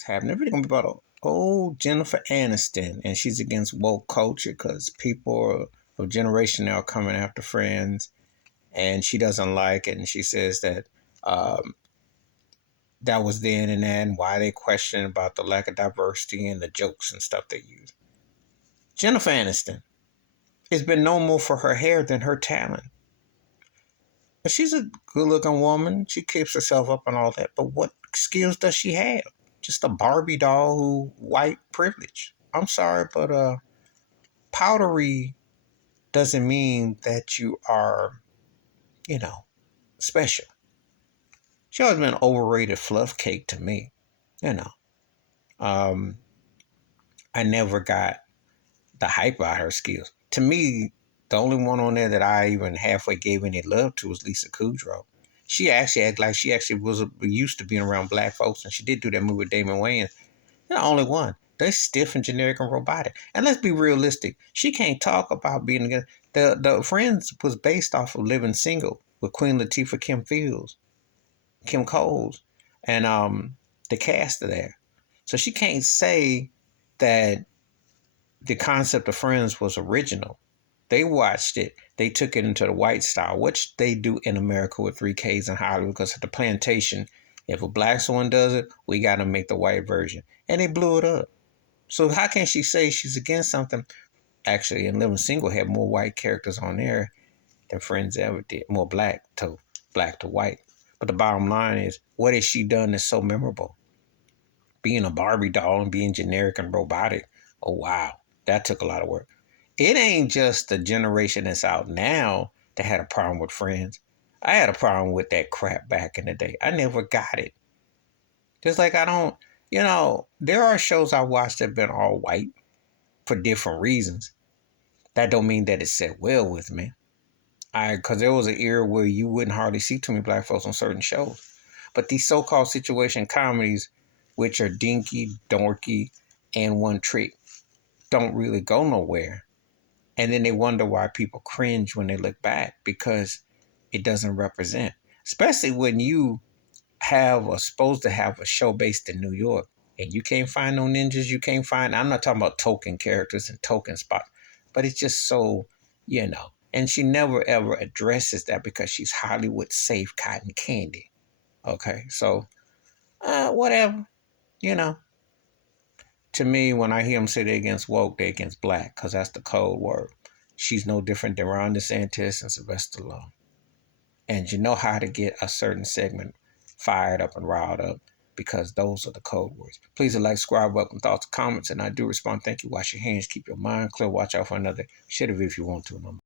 It's happening. Everything gonna be about old Jennifer Aniston, and she's against woke culture because people of generation now are coming after Friends, and she doesn't like it, and she says that um, that was then and that, and why they question about the lack of diversity and the jokes and stuff they use. Jennifer Aniston has been known more for her hair than her talent. But she's a good-looking woman. She keeps herself up and all that. But what skills does she have? Just a Barbie doll who white privilege. I'm sorry, but powdery doesn't mean that you are, you know, special. She always been an overrated fluff cake to me. You know, um, I never got the hype about her skills. To me, the only one on there that I even halfway gave any love to was Lisa Kudrow. She actually acted like she actually was used to being around black folks, and she did do that movie with Damon Wayans. The only one. They're stiff and generic and robotic. And let's be realistic. She can't talk about being against the Friends was based off of Living Single with Queen Latifah, Kim Coles, and the cast of there. So she can't say that the concept of Friends was original. They watched it. They took it into the white style, which they do in America with 3Ks in Hollywood because of the plantation. If a black someone does it, we got to make the white version. And they blew it up. So how can she say she's against something? Actually, in Living Single had more white characters on there than Friends ever did. More black to white. But the bottom line is, what has she done that's so memorable? Being a Barbie doll and being generic and robotic. Oh, wow. That took a lot of work. It ain't just the generation that's out now that had a problem with Friends. I had a problem with that crap back in the day. I never got it. Just like I don't, there are shows I watched that have been all white for different reasons. That don't mean that it set well with me. Because there was an era where you wouldn't hardly see too many black folks on certain shows. But these so-called situation comedies, which are dinky, dorky, and one trick, don't really go nowhere. And then they wonder why people cringe when they look back because it doesn't represent. Especially when you supposed to have a show based in New York and you can't find no ninjas, I'm not talking about token characters and token spots, but it's just so, And she never ever addresses that because she's Hollywood safe cotton candy. Okay, so whatever, you know. To me, when I hear them say they're against woke, they're against black, because that's the code word. She's no different than Ron DeSantis and Sylvester Stallone. And you know how to get a certain segment fired up and riled up because those are the code words. Please like, subscribe, welcome thoughts, comments, and I do respond. Thank you. Wash your hands, keep your mind clear, watch out for another shit of it if you want to.